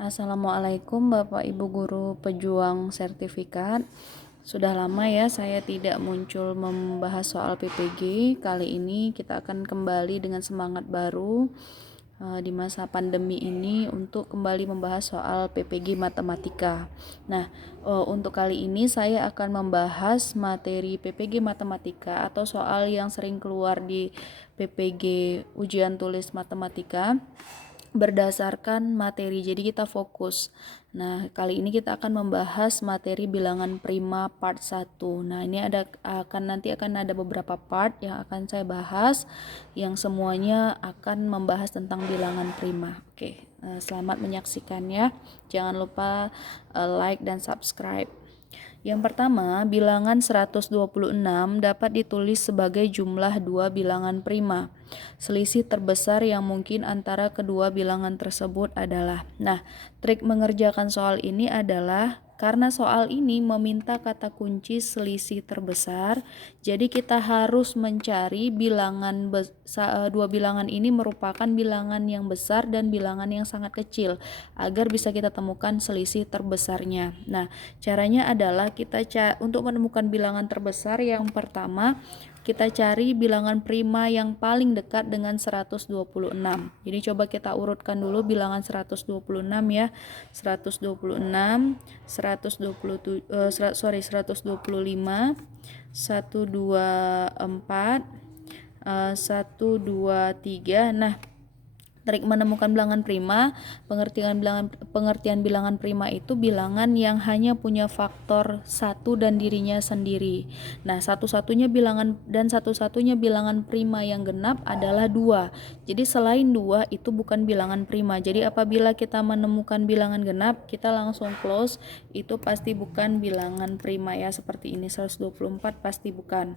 Assalamualaikum Bapak Ibu Guru Pejuang Sertifikat. Sudah lama ya saya tidak muncul membahas soal PPG. Kali ini kita akan kembali dengan semangat baru di masa pandemi ini untuk kembali membahas soal PPG Matematika. Nah, untuk kali ini saya akan membahas materi PPG Matematika atau soal yang sering keluar di PPG Ujian Tulis Matematika berdasarkan materi. Jadi kita fokus. Nah, kali ini kita akan membahas materi bilangan prima part 1. Nah, ini nanti akan ada beberapa part yang akan saya bahas yang semuanya akan membahas tentang bilangan prima. Oke, selamat menyaksikan ya. Jangan lupa like dan subscribe. Yang pertama, bilangan 126 dapat ditulis sebagai jumlah dua bilangan prima. Selisih terbesar yang mungkin antara kedua bilangan tersebut adalah. Nah, trik mengerjakan soal ini adalah karena soal ini meminta kata kunci selisih terbesar, jadi kita harus mencari dua bilangan ini merupakan bilangan yang besar dan bilangan yang sangat kecil agar bisa kita temukan selisih terbesarnya. Nah, caranya adalah untuk menemukan bilangan terbesar yang pertama kita cari bilangan prima yang paling dekat dengan 126. Jadi coba kita urutkan dulu bilangan 126 ya. 126, 125, 124, 123. Nah, trik menemukan bilangan prima, pengertian bilangan prima itu bilangan yang hanya punya faktor 1 dan dirinya sendiri. Nah, satu-satunya bilangan prima yang genap adalah 2. Jadi selain 2 itu bukan bilangan prima. Jadi apabila kita menemukan bilangan genap, kita langsung close, itu pasti bukan bilangan prima ya, seperti ini. 124 pasti bukan.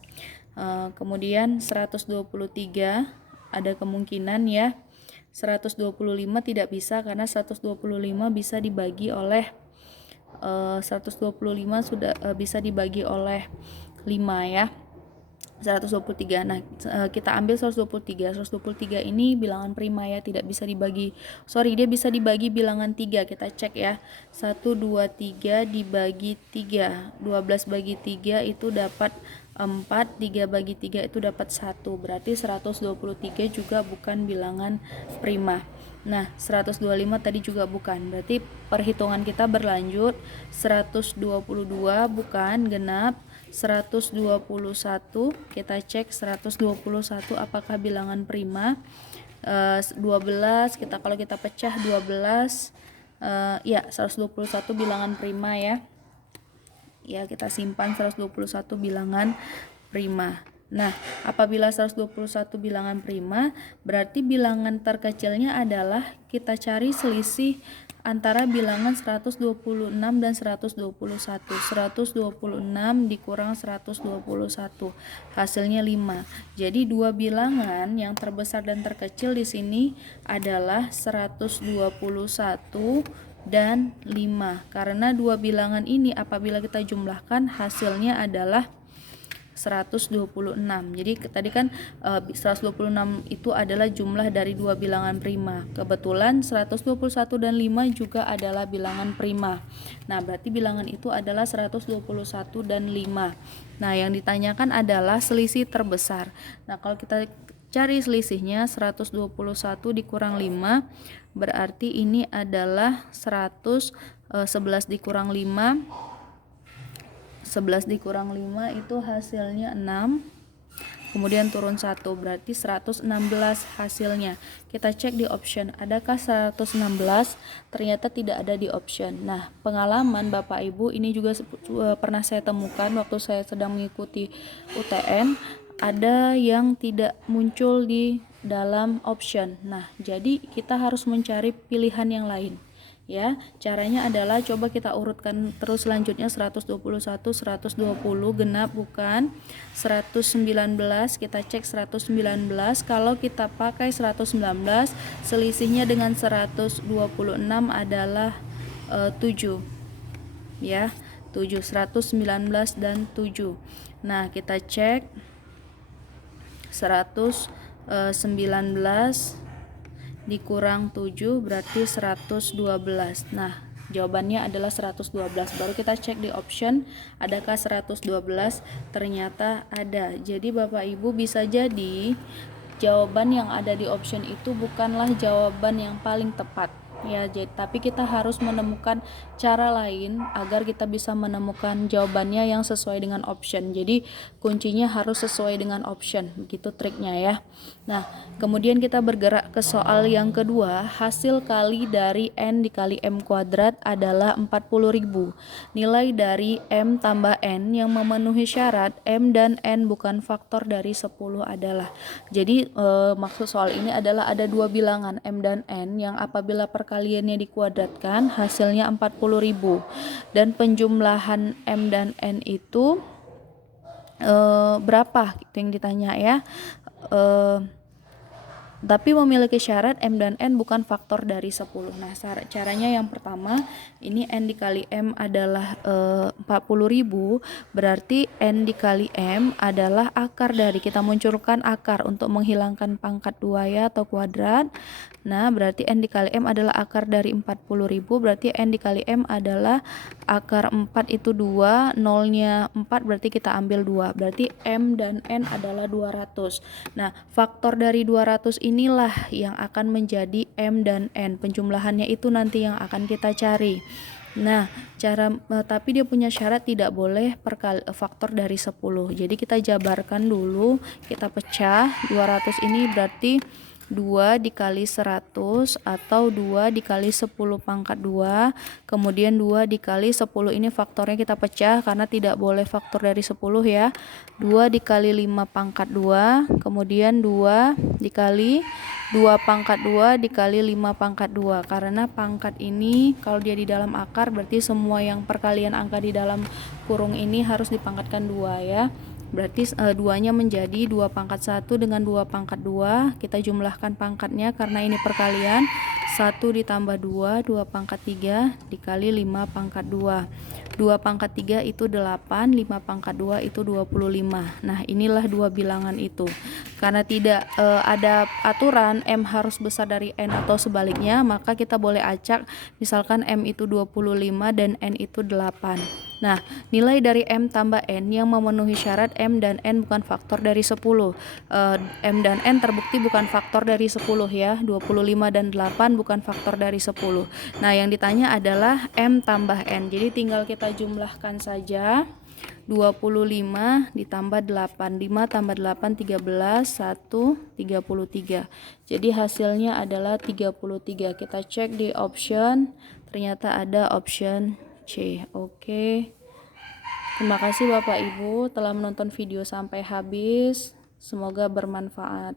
Kemudian 123 ada kemungkinan ya. 125 tidak bisa karena 125 bisa dibagi oleh 125 sudah bisa dibagi oleh 5 ya. 123. Nah, kita ambil 123. 123 ini bilangan prima ya, tidak bisa dibagi. Dia bisa dibagi bilangan 3. Kita cek ya. 1 2 3 dibagi 3. 12 bagi 3 itu dapat 4, 3 bagi 3 itu dapat 1. Berarti 123 juga bukan bilangan prima. Nah, 125 tadi juga bukan. Berarti perhitungan kita berlanjut. 122 bukan genap. 121 kita cek 121 apakah bilangan prima. 12 kalau kita pecah 12 ya 121 bilangan prima ya. Ya, kita simpan 121 bilangan prima. Nah, apabila 121 bilangan prima, berarti bilangan terkecilnya adalah kita cari selisih antara bilangan 126 dan 121. 126 dikurang 121. Hasilnya 5. Jadi dua bilangan yang terbesar dan terkecil di sini adalah 121 dan 5. Karena dua bilangan ini apabila kita jumlahkan hasilnya adalah 126. Jadi tadi kan 126 itu adalah jumlah dari dua bilangan prima. Kebetulan 121 dan 5 juga adalah bilangan prima. Nah, berarti bilangan itu adalah 121 dan 5. Nah, yang ditanyakan adalah selisih terbesar. Nah, kalau kita cari selisihnya 121 dikurang 5 berarti ini adalah 11 dikurang 5. 11 dikurang 5 itu hasilnya 6. Kemudian turun 1 berarti 116 hasilnya. Kita cek di option, adakah 116? Ternyata tidak ada di option. Nah, pengalaman Bapak Ibu ini juga pernah saya temukan waktu saya sedang mengikuti UTN, ada yang tidak muncul di dalam option. Nah, jadi kita harus mencari pilihan yang lain. Ya, caranya adalah coba kita urutkan terus selanjutnya 121, 120 genap bukan, 119 kita cek 119. Kalau kita pakai 119, selisihnya dengan 126 adalah 7. Ya, 7, 119 dan 7. Nah, kita cek 119 dikurang 7 berarti 112. Nah, jawabannya adalah 112. Baru kita cek di option, adakah 112? Ternyata ada. Jadi Bapak Ibu bisa jadi jawaban yang ada di option itu bukanlah jawaban yang paling tepat. Ya, tapi kita harus menemukan cara lain agar kita bisa menemukan jawabannya yang sesuai dengan option. Jadi kuncinya harus sesuai dengan option, begitu triknya ya. Nah, kemudian kita bergerak ke soal yang kedua. Hasil kali dari N dikali M kuadrat adalah 40.000. Nilai dari M tambah N yang memenuhi syarat M dan N bukan faktor dari 10 adalah. Jadi maksud soal ini adalah ada dua bilangan M dan N yang apabila perkaliannya dikuadratkan hasilnya 40.000. Dan penjumlahan M dan N itu berapa? Itu yang ditanya ya. Tapi memiliki syarat M dan N bukan faktor dari 10. Nah, caranya yang pertama, ini N dikali M adalah 40.000, berarti N dikali M adalah akar dari, kita munculkan akar untuk menghilangkan pangkat 2 ya, atau kuadrat. Nah, berarti N dikali M adalah akar dari 40.000, berarti N dikali M adalah akar 4 itu 2, nolnya 4 berarti kita ambil 2, berarti M dan N adalah 200. Nah, faktor dari 200 inilah yang akan menjadi M dan N, penjumlahannya itu nanti yang akan kita cari. Nah, tapi dia punya syarat tidak boleh faktor dari 10. Jadi kita jabarkan dulu, kita pecah. 200 ini berarti 2 dikali 100 atau 2 dikali 10 pangkat 2, kemudian 2 dikali 10 ini faktornya kita pecah karena tidak boleh faktor dari 10 ya. 2 dikali 5 pangkat 2, kemudian 2 dikali 2 pangkat 2 dikali 5 pangkat 2, karena pangkat ini kalau dia di dalam akar berarti semua yang perkalian angka di dalam kurung ini harus dipangkatkan 2 ya. Berarti 2-nya menjadi 2 pangkat 1 dengan 2 pangkat 2. Kita jumlahkan pangkatnya karena ini perkalian. 1 ditambah 2, 2 pangkat 3 dikali 5 pangkat 2. 2 pangkat 3 itu 8, 5 pangkat 2 itu 25. Nah, inilah dua bilangan itu. Karena tidak ada aturan M harus besar dari N atau sebaliknya, maka kita boleh acak misalkan M itu 25 dan N itu 8. Nah, nilai dari M tambah N yang memenuhi syarat M dan N bukan faktor dari 10. M dan N terbukti bukan faktor dari 10 ya. 25 dan 8 bukan faktor dari 10. Nah, yang ditanya adalah M tambah N. Jadi tinggal kita jumlahkan saja. 25 ditambah 8. 5 tambah 8, 13. 1, 33. Jadi hasilnya adalah 33. Kita cek di option. Ternyata ada option C. Oke. Terima kasih Bapak Ibu telah menonton video sampai habis. Semoga bermanfaat.